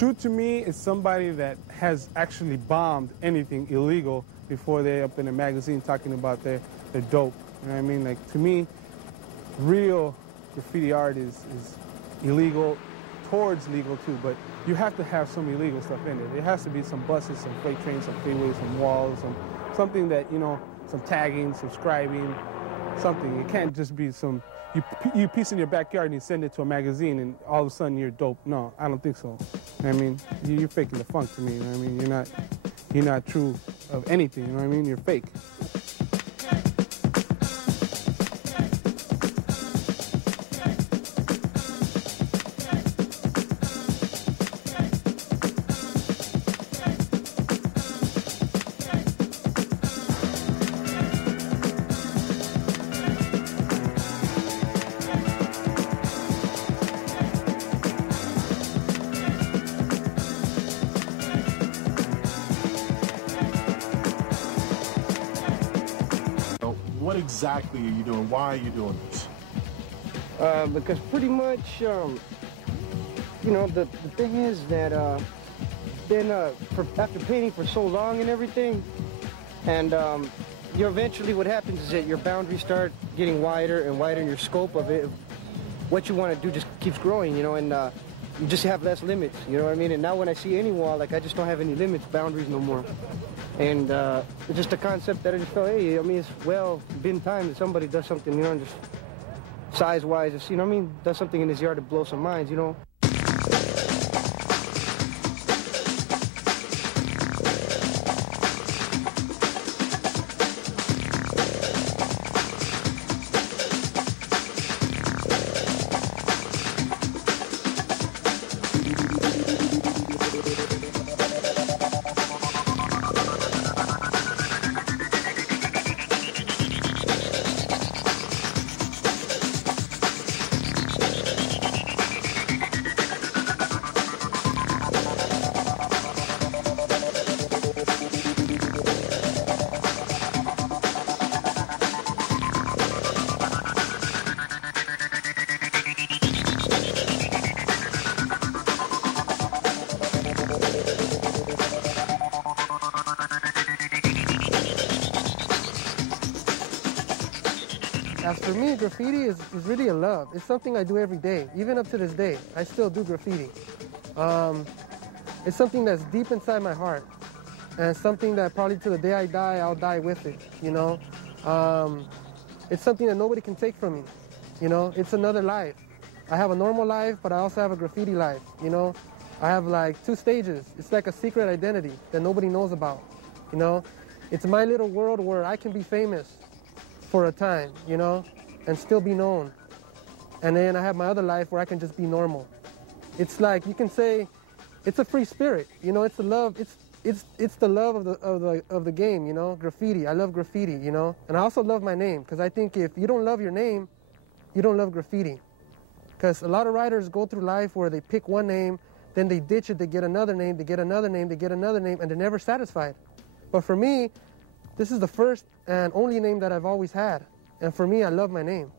True to me is somebody that has actually bombed anything illegal before they're up in a magazine talking about their dope. You know what I mean? Like, to me, real graffiti art is illegal, towards legal too, but you have to have some illegal stuff in it. There has to be some buses, some freight trains, some freeways, some walls, something that, you know, some tagging, subscribing, something. It can't just be some, you piece in your backyard and you send it to a magazine and all of a sudden you're dope. No, I don't think so. You know what I mean? You're faking the funk to me, you know what I mean? You're not true of anything, you know what I mean? You're fake. What exactly are you doing? Why are you doing this? Because pretty much, you know, the thing is that after painting for so long and everything, and you eventually what happens is that your boundaries start getting wider and wider, and your scope of it, what you want to do just keeps growing, you know, and you just have less limits, you know what I mean? And now when I see any wall, like, I just don't have any limits, boundaries no more. And it's just a concept that I just felt, hey, I mean, it's well been time that somebody does something, you know, just size-wise, just, you know what I mean, does something in his yard to blow some minds, you know. As for me, graffiti is really a love. It's something I do every day, even up to this day. I still do graffiti. It's something that's deep inside my heart, and something that probably to the day I die, I'll die with it, you know? It's something that nobody can take from me, you know? It's another life. I have a normal life, but I also have a graffiti life, you know? I have like 2 stages. It's like a secret identity that nobody knows about, you know? It's my little world where I can be famous for a time, you know, and still be known. And then I have my other life where I can just be normal. It's like, you can say, it's a free spirit, you know, it's a love, it's the love of the game, you know, graffiti. I love graffiti, you know, and I also love my name, because I think if you don't love your name, you don't love graffiti. Because a lot of writers go through life where they pick one name, then they ditch it, they get another name, they get another name, they get another name, and they're never satisfied. But for me, this is the first and only name that I've always had. And for me, I love my name.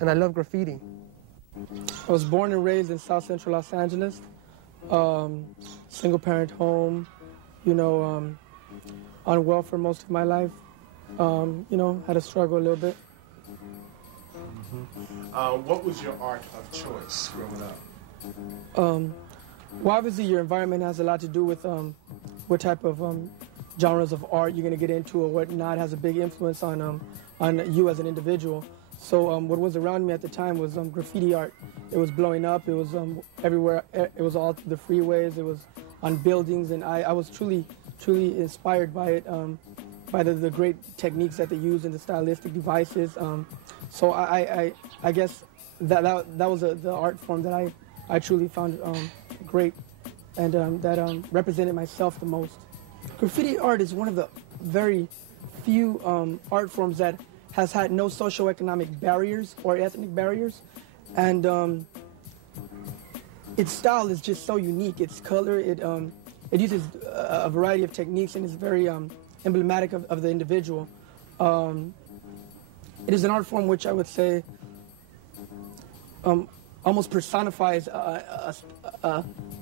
And I love graffiti. I was born and raised in South Central Los Angeles. Single parent home, you know, on welfare most of my life. You know, had to struggle a little bit. What was your art of choice growing up? Well, obviously your environment has a lot to do with what type of genres of art you're going to get into or whatnot. Has a big influence on you as an individual. So what was around me at the time was graffiti art. It was blowing up. It was everywhere. It was all through the freeways. It was on buildings, and I was truly inspired by it, by the great techniques that they use and the stylistic devices. So I guess that was the art form that I truly found great, and that represented myself the most. Graffiti art is one of the very few art forms that has had no socioeconomic barriers or ethnic barriers, and its style is just so unique. Its color, it uses a variety of techniques, and is very emblematic of the individual. It is an art form which I would say almost personifies the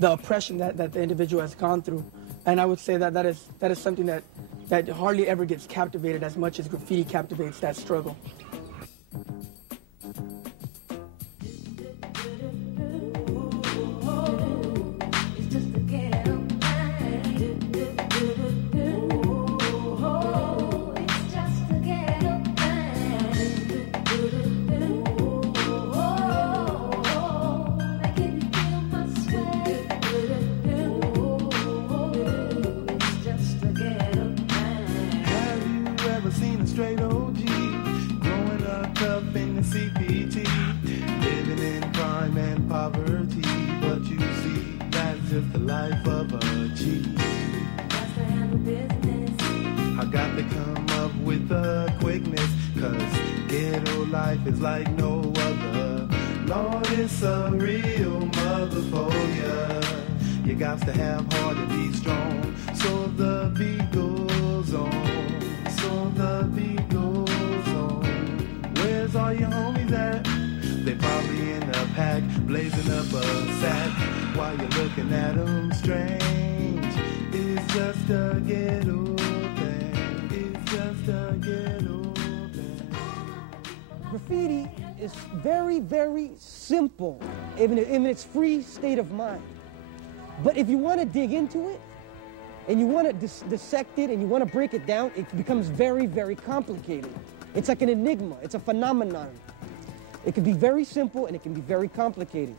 oppression that the individual has gone through. And I would say that that is something that hardly ever gets captivated as much as graffiti captivates that struggle. Straight OG, growing up tough in the CPT, living in crime and poverty. But you see, that's just the life of a G. I got to come up with a quickness, cause ghetto life is like no other. Lord, it's a real motherfucker. You got to have heart and be strong, so the beat goes on. So the beat goes on. Where's all your homies at? They probably in a pack, blazing up a sack. While you're looking at them strange, it's just a ghetto thing. It's just a ghetto thing. Graffiti is very, very simple in its free state of mind. But if you want to dig into it, and you want to dissect it and you want to break it down, it becomes very, very complicated. It's like an enigma. It's a phenomenon. It can be very simple and it can be very complicated.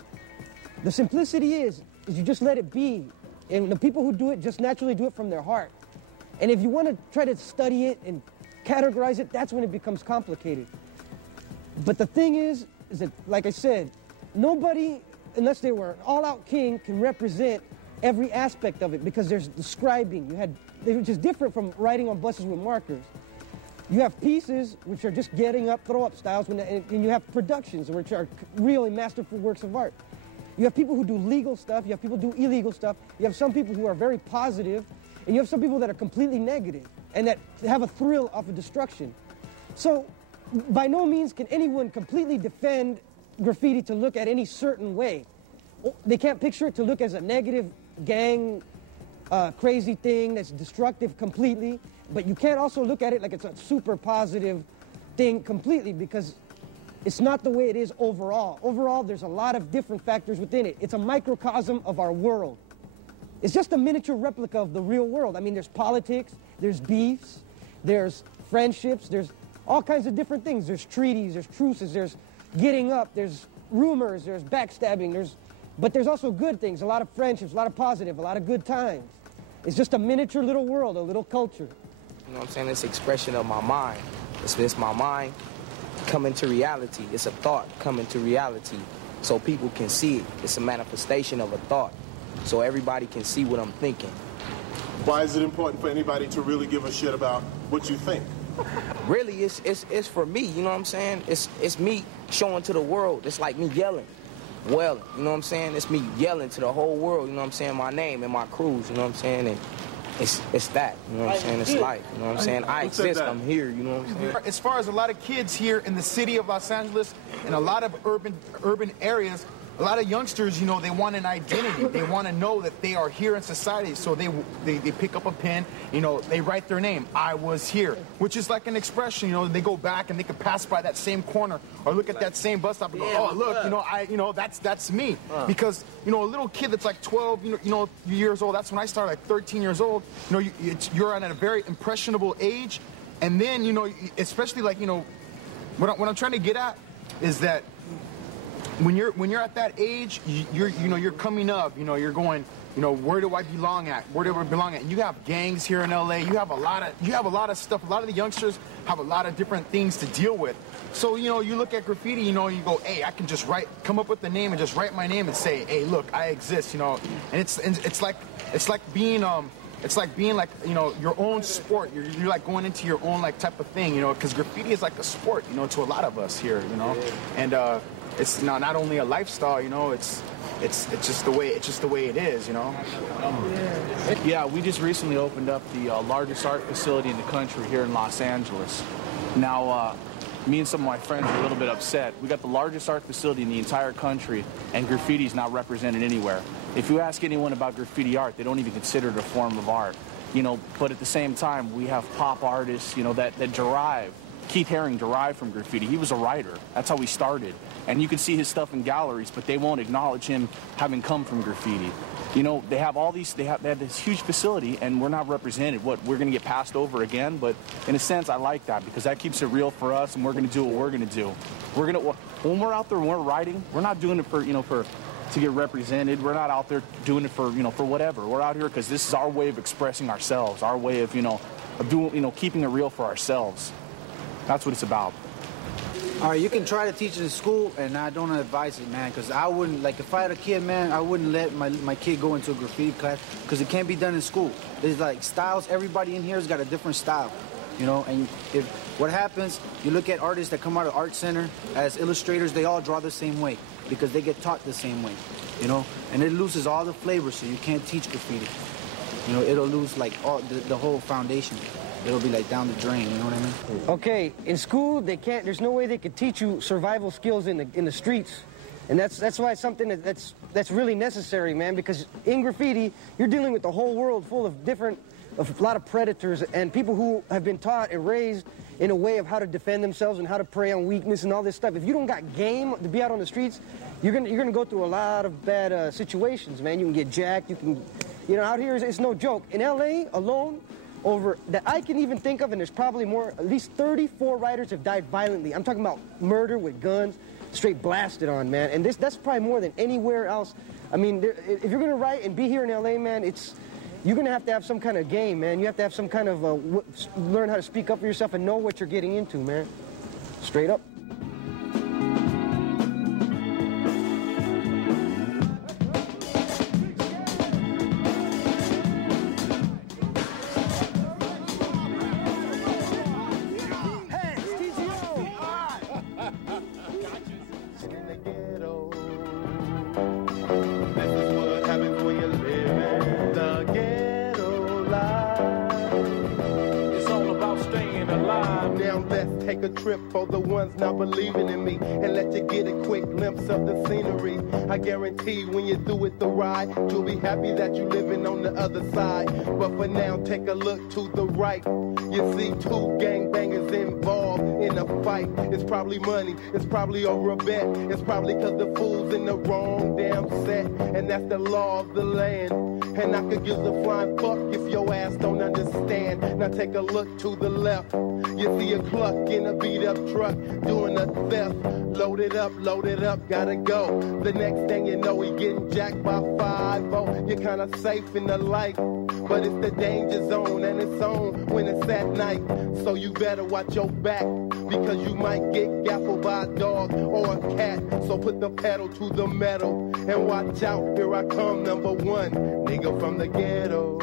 The simplicity is you just let it be. And the people who do it just naturally do it from their heart. And if you want to try to study it and categorize it, that's when it becomes complicated. But the thing is that, like I said, nobody, unless they were an all-out king, can represent every aspect of it, because there's describing. They're just different from writing on buses with markers. You have pieces which are just getting up, throw up styles, and you have productions which are really masterful works of art. You have people who do legal stuff, you have people who do illegal stuff, you have some people who are very positive, and you have some people that are completely negative and that have a thrill off of destruction. So by no means can anyone completely defend graffiti to look at any certain way. They can't picture it to look as a negative gang, crazy thing that's destructive completely, but you can't also look at it like it's a super positive thing completely, because it's not the way it is overall. Overall, there's a lot of different factors within it. It's a microcosm of our world. It's just a miniature replica of the real world. I mean, there's politics, there's beefs, there's friendships, there's all kinds of different things. There's treaties, there's truces, there's getting up, there's rumors, there's backstabbing, but there's also good things, a lot of friendships, a lot of positive, a lot of good times. It's just a miniature little world, a little culture. You know what I'm saying? It's an expression of my mind. It's my mind coming to reality. It's a thought coming to reality so people can see it. It's a manifestation of a thought so everybody can see what I'm thinking. Why is it important for anybody to really give a shit about what you think? Really, it's for me, you know what I'm saying? It's me showing to the world. It's like me yelling. Well, you know what I'm saying? It's me yelling to the whole world, you know what I'm saying? My name and my crews, you know what I'm saying? And it's that, you know what I'm saying? It's life, you know what I'm saying? I exist, I'm here, you know what I'm saying? As far as a lot of kids here in the city of Los Angeles and a lot of urban areas, a lot of youngsters, you know, they want an identity. They want to know that they are here in society. So they pick up a pen, you know, they write their name. I was here, which is like an expression, you know, they go back and they could pass by that same corner or look at that same bus stop and go, oh, look, that's me. Because, you know, a little kid that's like 12, years old, that's when I started, like 13 years old, you know, you're at a very impressionable age. And then, you know, especially like, you know, what I'm trying to get at is that when you're at that age, you're coming up, you know, you're going, you know, where do I belong at? Where do I belong at? And you have gangs here in LA. You have a lot of stuff. A lot of the youngsters have a lot of different things to deal with. So, you know, you look at graffiti, you know, you go, hey, I can just come up with the name and just write my name and say, hey, look, I exist, you know. And it's like being like, you know, your own sport. You're like going into your own like type of thing, you know, because graffiti is like a sport, you know, to a lot of us here, you know. And it's not only a lifestyle, you know, it's just the way it is, you know. Yeah, we just recently opened up the largest art facility in the country here in Los Angeles. Now, me and some of my friends are a little bit upset. We got the largest art facility in the entire country, and graffiti is not represented anywhere. If you ask anyone about graffiti art, they don't even consider it a form of art. You know, but at the same time, we have pop artists, you know, that derive. Keith Haring derived from graffiti. He was a writer. That's how he started. And you can see his stuff in galleries, but they won't acknowledge him having come from graffiti. You know, they have all these, they have this huge facility, and we're not represented. What, we're going to get passed over again? But in a sense, I like that, because that keeps it real for us, and we're going to do what we're going to do. We're going to, when we're out there, when we're writing, we're not doing it for, you know, to get represented. We're not out there doing it for, you know, for whatever. We're out here because this is our way of expressing ourselves, our way of, you know, doing, you know, keeping it real for ourselves. That's what it's about. All right, you can try to teach it in school, and I don't advise it, man, because I wouldn't, like, if I had a kid, man, I wouldn't let my kid go into a graffiti class, because it can't be done in school. There's, like, styles. Everybody in here has got a different style, you know, and if what happens, you look at artists that come out of art center as illustrators, they all draw the same way, because they get taught the same way, you know, and it loses all the flavor, so you can't teach graffiti. You know, it'll lose, like, all the whole foundation. It'll be like down the drain, you know what I mean? Okay, in school they can't. There's no way they could teach you survival skills in the streets, and that's why it's something that's really necessary, man. Because in graffiti, you're dealing with the whole world full of a lot of predators and people who have been taught and raised in a way of how to defend themselves and how to prey on weakness and all this stuff. If you don't got game to be out on the streets, you're gonna go through a lot of bad situations, man. You can get jacked. You know, out here it's no joke. In LA alone, over that I can even think of, and there's probably more, at least 34 writers have died violently. I'm talking about murder with guns, straight blasted on, man. And that's probably more than anywhere else. I mean, if you're going to write and be here in LA, man, you're going to have some kind of game, man. You have to have some kind of, learn how to speak up for yourself and know what you're getting into, man. Straight up. Take a trip for the ones not believing in me, and let you get a quick glimpse of the scenery. I guarantee when you do it the ride, you'll be happy that you're living on the other side. But for now, take a look to the right. You see two gangbangers involved in a fight. It's probably money, it's probably over a bet. It's probably cause the fool's in the wrong damn set, and that's the law of the land. And I could give a flying fuck if your ass don't understand. Now take a look to the left. You see a cluck in a beat-up truck doing a theft. Load it up, gotta go. The next thing you know, he getting jacked by 5-0. You're kinda safe in the light, but it's the danger zone, and it's on when it's at night. So you better watch your back, because you might get gaffled by a dog or a cat. So put the pedal to the metal and watch out, here I come, number one, nigga from the ghetto.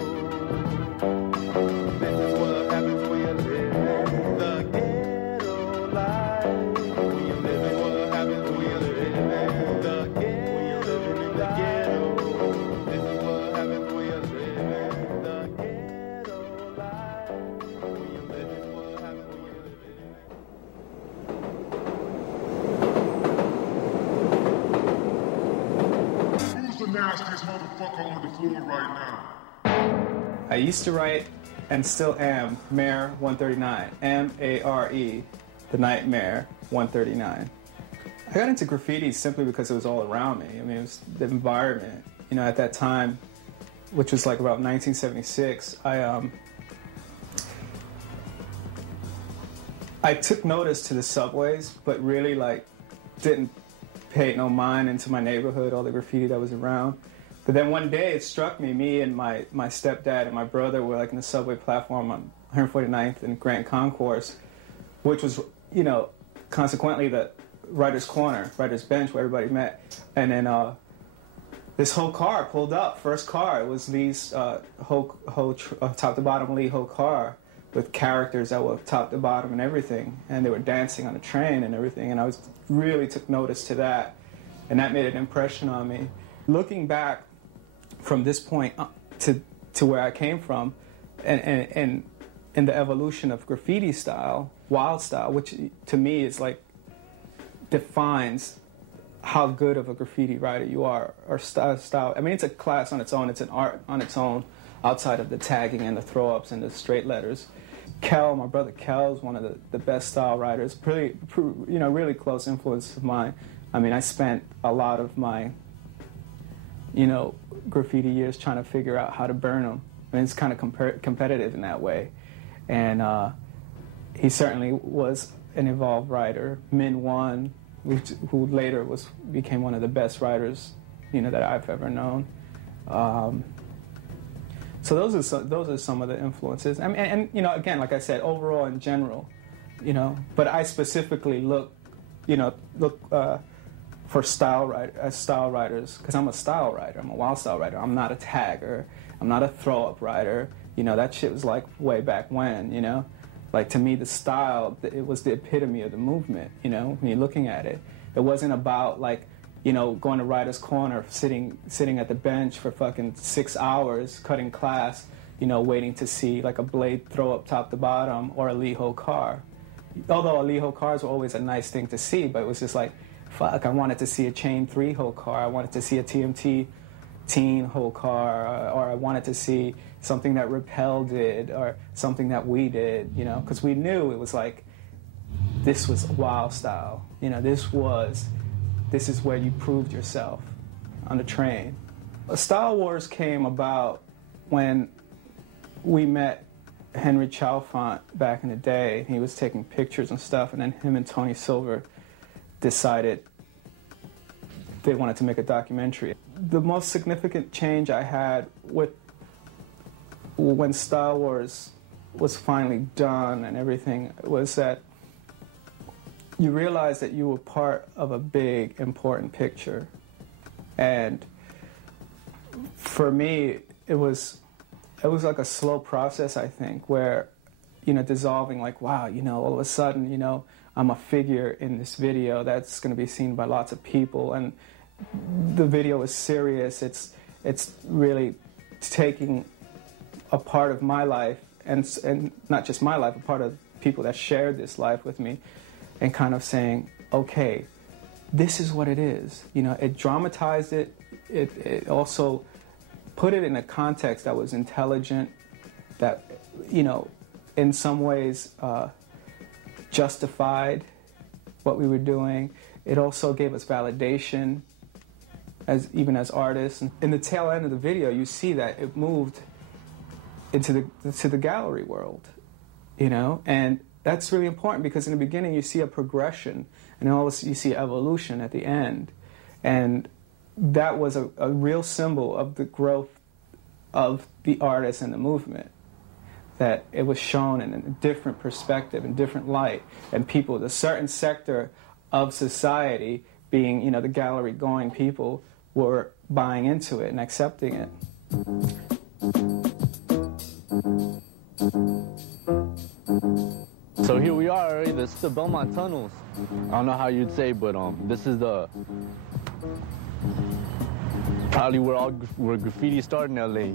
This is what happens when you live the ghetto life. When you live in what happens when you live in the ghetto life. This is what happens when you live in the ghetto life. When you live in what happens when you live in. Who's the nastiest motherfucker on the floor right now? I used to write, and still am, Mare 139, M-A-R-E, the Nightmare 139. I got into graffiti simply because it was all around me. I mean, it was the environment. You know, at that time, which was like about 1976, I took notice to the subways, but really like didn't pay no mind into my neighborhood, all the graffiti that was around. But then one day it struck me, me and my stepdad and my brother were like in the subway platform on 149th and Grand Concourse, which was, you know, consequently the writer's corner, writer's bench where everybody met. And then this whole car pulled up, first car. It was Lee's whole top to bottom Lee whole car with characters that were top to bottom and everything. And they were dancing on the train and everything. And I really took notice to that. And that made an impression on me. Looking back, from this point to where I came from, and in the evolution of graffiti style, wild style, which to me is like defines how good of a graffiti writer you are, or style. I mean, it's a class on its own. It's an art on its own, outside of the tagging and the throw-ups and the straight letters. Kel, my brother Kel, is one of the best style writers. Really close influence of mine. I mean, I spent a lot of my, graffiti years trying to figure out how to burn them. I mean, it's kind of competitive in that way. And he certainly was an evolved writer. Min One, who later became one of the best writers, that I've ever known. So those are some of the influences. I mean, and again, like I said, overall in general, But I specifically look for style writers, because I'm a style writer. I'm a wild style writer. I'm not a tagger. I'm not a throw-up writer. That shit was like way back when. Like, to me, the style, it was the epitome of the movement. When you're looking at it, it wasn't about like, going to Writer's Corner, sitting at the bench for fucking 6 hours, cutting class, waiting to see like a blade throw up top to bottom or a Leho car. Although a Leho cars were always a nice thing to see, but it was just like, fuck, I wanted to see a Chain 3 whole car. I wanted to see a TMT Teen whole car, or I wanted to see something that Repel did, or something that we did, because we knew it was like, this was wild style. This is where you proved yourself on the train. Style Wars came about when we met Henry Chalfant back in the day. He was taking pictures and stuff, and then him and Tony Silver decided they wanted to make a documentary. The most significant change I had when Style Wars was finally done and everything was that you realize that you were part of a big, important picture. And for me, it was like a slow process, I think, where, dissolving, like, wow, all of a sudden, I'm a figure in this video that's going to be seen by lots of people, and the video is serious. It's really taking a part of my life, and not just my life, a part of people that shared this life with me, and kind of saying, okay, this is what it is. It dramatized it. It also put it in a context that was intelligent, that, in some ways justified what we were doing. It also gave us validation even as artists. And in the tail end of the video, you see that it moved into the gallery world, and that's really important, because in the beginning you see a progression, and then all of a sudden you see evolution at the end. And that was a real symbol of the growth of the artist and the movement, that it was shown in a different perspective, in different light, and people, the certain sector of society, being, the gallery-going people, were buying into it and accepting it. So here we are, this is the Belmont Tunnels. I don't know how you'd say, but this is probably where graffiti started in LA,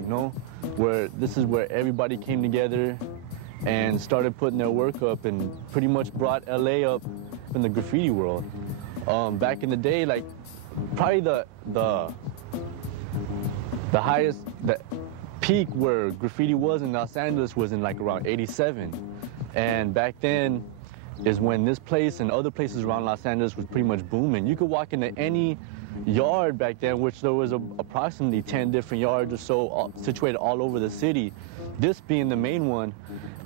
where this is where everybody came together and started putting their work up, and pretty much brought LA up in the graffiti world. Back in the day, like, probably the highest, the peak where graffiti was in Los Angeles was in like around '87. And back then is when this place and other places around Los Angeles was pretty much booming. You could walk into any yard back then, which there was approximately 10 different yards or so situated all over the city, this being the main one.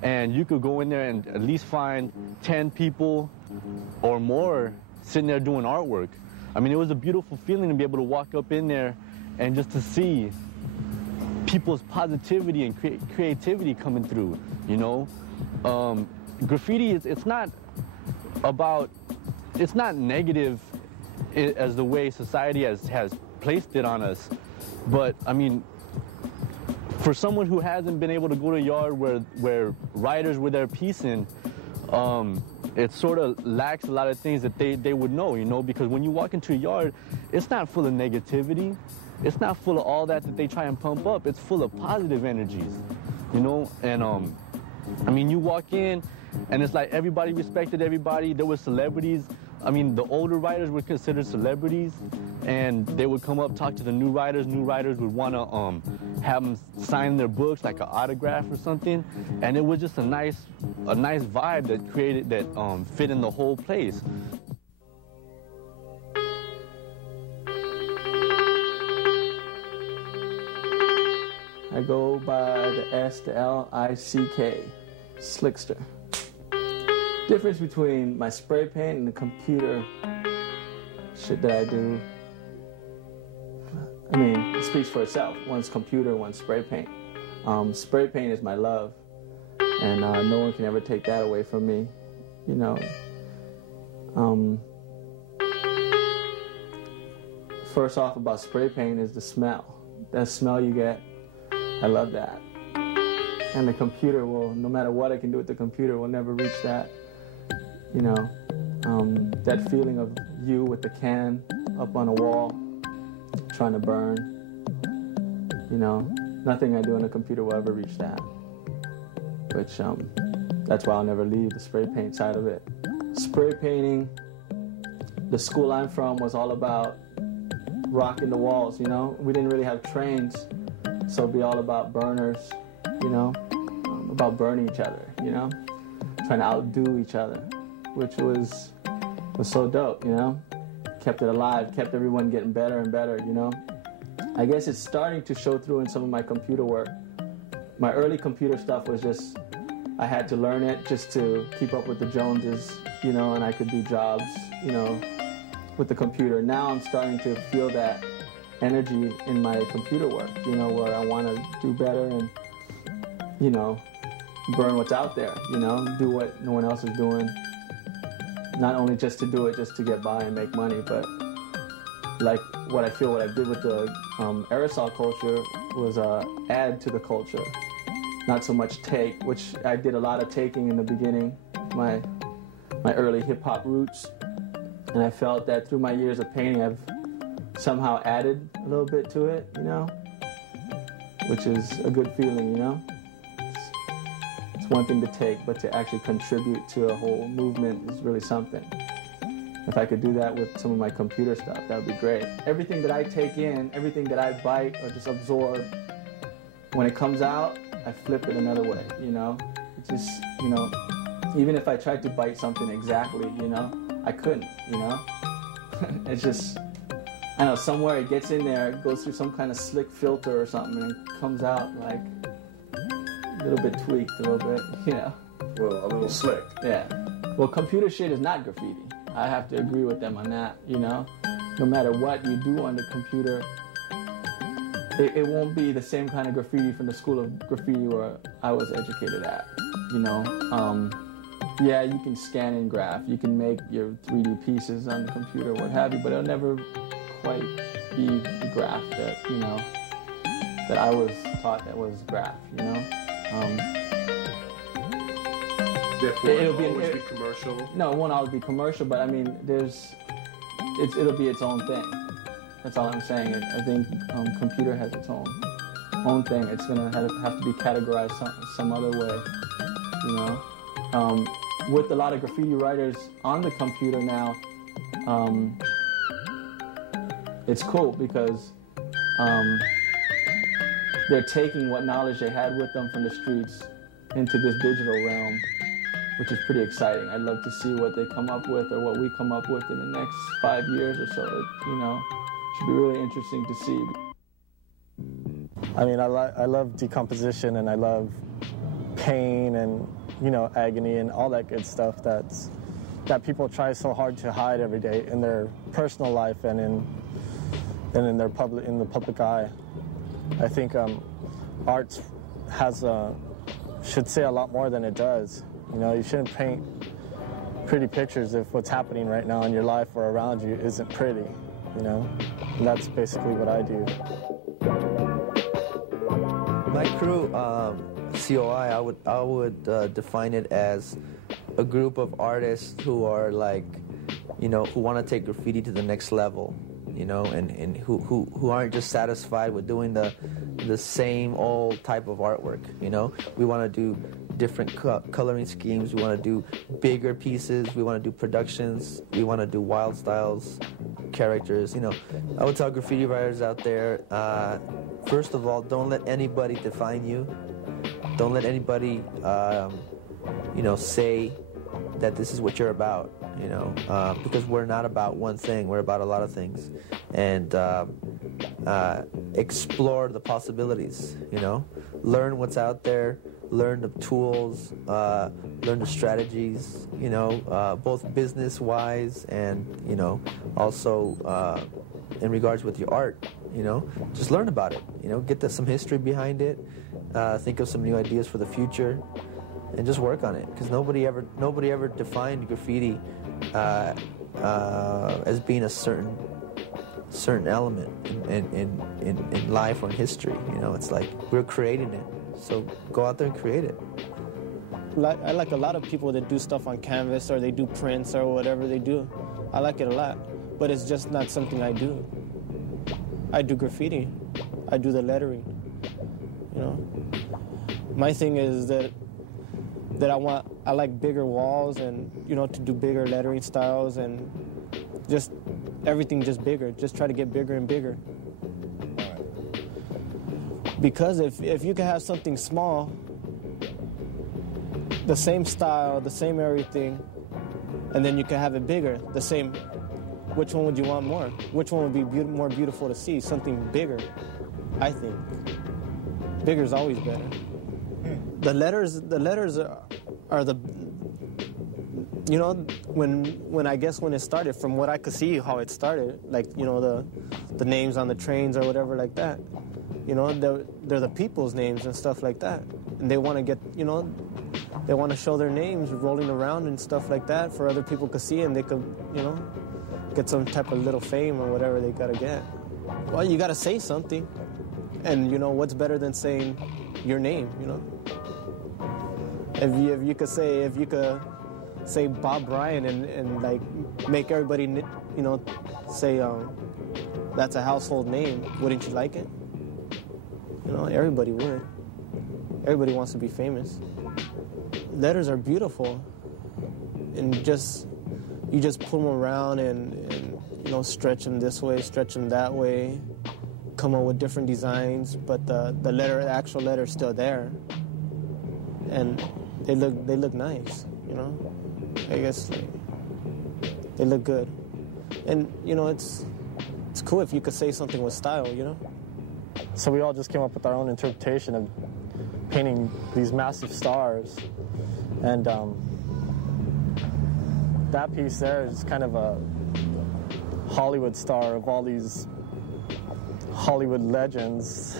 And you could go in there and at least find 10 people or more sitting there doing artwork. I mean, it was a beautiful feeling to be able to walk up in there and just to see people's positivity and creativity coming through, Graffiti, it's not negative as the way society has placed it on us. But, I mean, for someone who hasn't been able to go to a yard where writers were there piecing, it sort of lacks a lot of things that they would know, because when you walk into a yard, it's not full of negativity. It's not full of all that they try and pump up. It's full of positive energies, and I mean, you walk in, and it's like everybody respected everybody. There were celebrities. I mean, the older writers were considered celebrities, and they would come up, talk to the new writers. New writers would want to have them sign their books, like an autograph or something. And it was just a nice vibe that created, that fit in the whole place. I go by the S, the L, I, C, K, Slickster. Difference between my spray paint and the computer shit that I do, I mean, it speaks for itself. One's computer, one's spray paint. Spray paint is my love, and no one can ever take that away from me, you know. First off about spray paint is the smell. That smell you get, I love that. And the computer will, no matter what I can do with the computer, will never reach that. You know, that feeling of you with the can up on a wall, trying to burn. You know, nothing I do on the computer will ever reach that. Which, that's why I'll never leave the spray paint side of it. Spray painting, the school I'm from was all about rocking the walls, you know? We didn't really have trains, so it'd be all about burners, you know? About burning each other, you know? Trying to outdo each other, which was so dope, you know? Kept it alive, kept everyone getting better and better, you know? I guess it's starting to show through in some of my computer work. My early computer stuff was just, I had to learn it just to keep up with the Joneses, you know, and I could do jobs, you know, with the computer. Now I'm starting to feel that energy in my computer work, you know, where I want to do better and, you know, burn what's out there, you know, do what no one else is doing. Not only just to do it just to get by and make money, but like what I did with the aerosol culture was add to the culture, not so much take, which I did a lot of taking in the beginning, my early hip-hop roots, and I felt that through my years of painting I've somehow added a little bit to it, you know, which is a good feeling, you know. It's one thing to take, but to actually contribute to a whole movement is really something. If I could do that with some of my computer stuff, that would be great. Everything that I take in, everything that I bite or just absorb, when it comes out, I flip it another way, you know? It's just, you know, even if I tried to bite something exactly, you know, I couldn't, you know? It's just, I know, somewhere it gets in there, it goes through some kind of slick filter or something, and it comes out like a little bit tweaked, a little bit, you know? Well, a little slick. Yeah. Well, computer shit is not graffiti. I have to agree with them on that, you know? No matter what you do on the computer, it won't be the same kind of graffiti from the school of graffiti where I was educated at, you know? Yeah, you can scan and graph, you can make your 3D pieces on the computer, what have you, but it'll never quite be the graph that, you know, that I was taught that was graph, you know? Therefore, it'll always be commercial? No, it won't always be commercial, but I mean, it'll be its own thing. That's all I'm saying. I think computer has its own thing. It's gonna have to be categorized some other way, you know? With a lot of graffiti writers on the computer now, it's cool because they're taking what knowledge they had with them from the streets into this digital realm, which is pretty exciting. I'd love to see what they come up with or what we come up with in the next 5 years or so. You know, should be really interesting to see. I mean, I love decomposition, and I love pain and, you know, agony and all that good stuff that people try so hard to hide every day in their personal life and in the public eye. I think art should say a lot more than it does. You know, you shouldn't paint pretty pictures if what's happening right now in your life or around you isn't pretty, you know? And that's basically what I do. My crew, COI, I would define it as a group of artists who are like, you know, who want to take graffiti to the next level. you know, and who aren't just satisfied with doing the same old type of artwork, you know. We want to do different coloring schemes. We want to do bigger pieces. We want to do productions. We want to do wild styles, characters, you know. I would tell graffiti writers out there, first of all, don't let anybody define you. Don't let anybody, you know, say that this is what you're about, you know, because we're not about one thing. We're about a lot of things. And explore the possibilities, you know. Learn what's out there. Learn the tools, learn the strategies, you know, both business-wise and, you know, also in regards with your art, you know. Just learn about it, you know, get some history behind it, think of some new ideas for the future, and just work on it. Because nobody ever defined graffiti as being a certain element in life or in history, you know. It's like we're creating it. So go out there and create it. I like a lot of people that do stuff on canvas or they do prints or whatever they do. I like it a lot, but it's just not something I do. I do graffiti. I do the lettering, you know. My thing is that I like bigger walls and, you know, to do bigger lettering styles and just everything just bigger. Just try to get bigger and bigger. Because if you can have something small, the same style, the same everything, and then you can have it bigger, the same, which one would you want more? Which one would be more beautiful to see? Something bigger, I think. Bigger is always better. The letters are the, you know, when I guess when it started, from what I could see how it started, like, you know, the names on the trains or whatever like that. You know, they're the people's names and stuff like that. And they want to get, you know, they want to show their names rolling around and stuff like that for other people to see, and they could, you know, get some type of little fame or whatever they got to get. Well, you got to say something. And, you know, what's better than saying your name, you know? If you could say Bob Bryan and like, make everybody, you know, say that's a household name, wouldn't you like it? You know, everybody would. Everybody wants to be famous. Letters are beautiful, and you just pull them around and you know, stretch them this way, stretch them that way, come up with different designs, but the actual letter is still there, and they look nice. You know, I guess they look good, and you know, it's cool if you could say something with style. You know. So we all just came up with our own interpretation of painting these massive stars. And that piece there is kind of a Hollywood star of all these Hollywood legends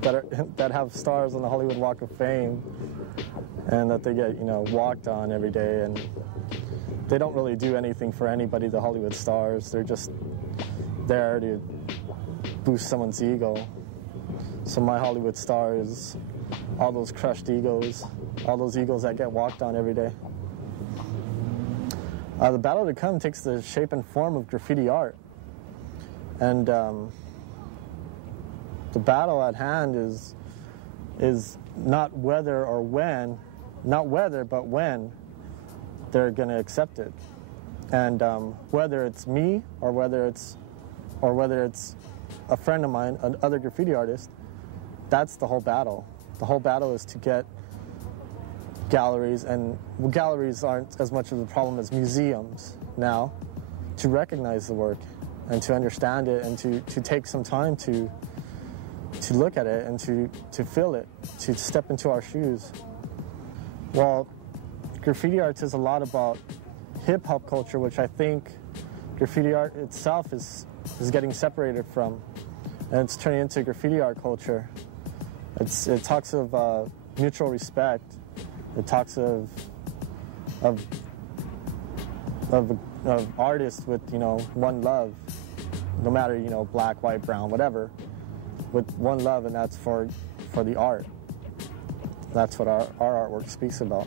that have stars on the Hollywood Walk of Fame, and that they get, you know, walked on every day. And they don't really do anything for anybody, the Hollywood stars. They're just there to boost someone's ego. So my Hollywood star is all those crushed egos, all those egos that get walked on every day. The battle to come takes the shape and form of graffiti art. And the battle at hand is not whether or when, not whether, but when they're going to accept it. And whether it's me or whether it's a friend of mine, another graffiti artist, that's the whole battle. The whole battle is to get galleries, and galleries aren't as much of a problem as museums now, to recognize the work and to understand it and to take some time to look at it and to feel it, to step into our shoes. Well, graffiti art is a lot about hip-hop culture, which I think graffiti art itself is getting separated from, and it's turning into graffiti art culture. It talks of mutual respect. It talks of artists with, you know, one love, no matter, you know, black, white, brown, whatever, with one love, and that's for the art. That's what our artwork speaks about.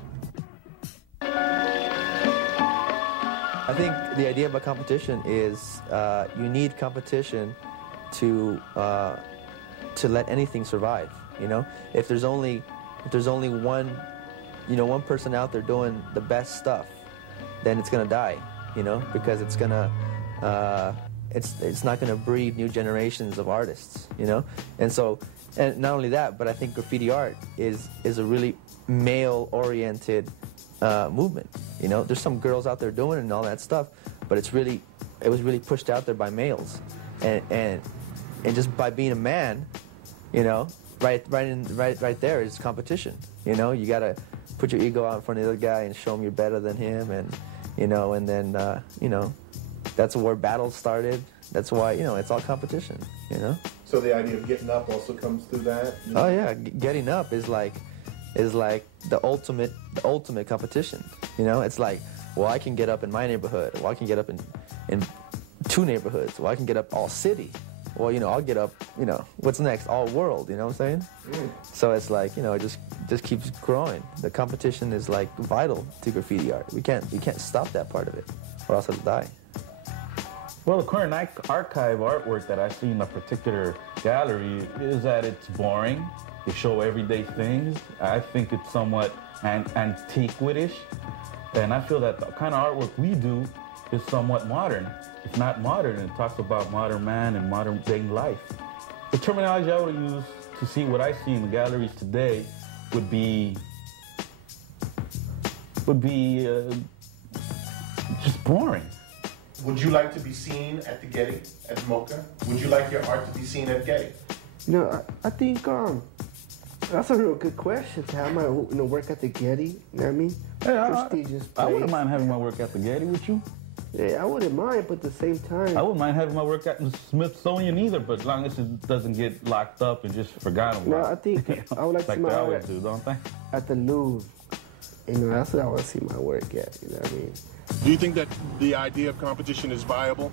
I think the idea about competition is you need competition to let anything survive. You know, if there's only one, one person out there doing the best stuff, then it's gonna die. You know, because it's gonna it's not gonna breed new generations of artists. You know, and not only that, but I think graffiti art is a really male-oriented movement. You know, there's some girls out there doing it and all that stuff, but it was really pushed out there by males, and just by being a man, you know, right there is competition. You know, you gotta put your ego out in front of the other guy and show him you're better than him, and then that's where battles started. That's why, it's all competition. You know. So the idea of getting up also comes through that. You know? Oh yeah, getting up is like the ultimate competition. You know, it's like, well, I can get up in my neighborhood. Well, I can get up in 2 neighborhoods. Well, I can get up all city. Well, I'll get up, what's next? All world, you know what I'm saying? So it's like, it just keeps growing. The competition is like vital to graffiti art. We can't stop that part of it, or else it'll die. Well, the current archive artwork that I see in a particular gallery is that it's boring. They show everyday things. I think it's somewhat antiquish. And I feel that the kind of artwork we do is somewhat modern. It's not modern. It talks about modern man and modern day life. The terminology I would use to see what I see in the galleries today would be just boring. Would you like to be seen at the Getty, at MoCA? Would you like your art to be seen at Getty? I think that's a real good question, to have my work at the Getty. You know what I mean? Prestigious place. I wouldn't mind having my work at the Getty with you. Yeah, I wouldn't mind, but at the same time... I wouldn't mind having my work at the Smithsonian either, but as long as it doesn't get locked up and just forgotten about. No, I think I would like to see my they art always do, don't they? at the Louvre. That's what I want to see my work at, you know what I mean? Do you think that the idea of competition is viable?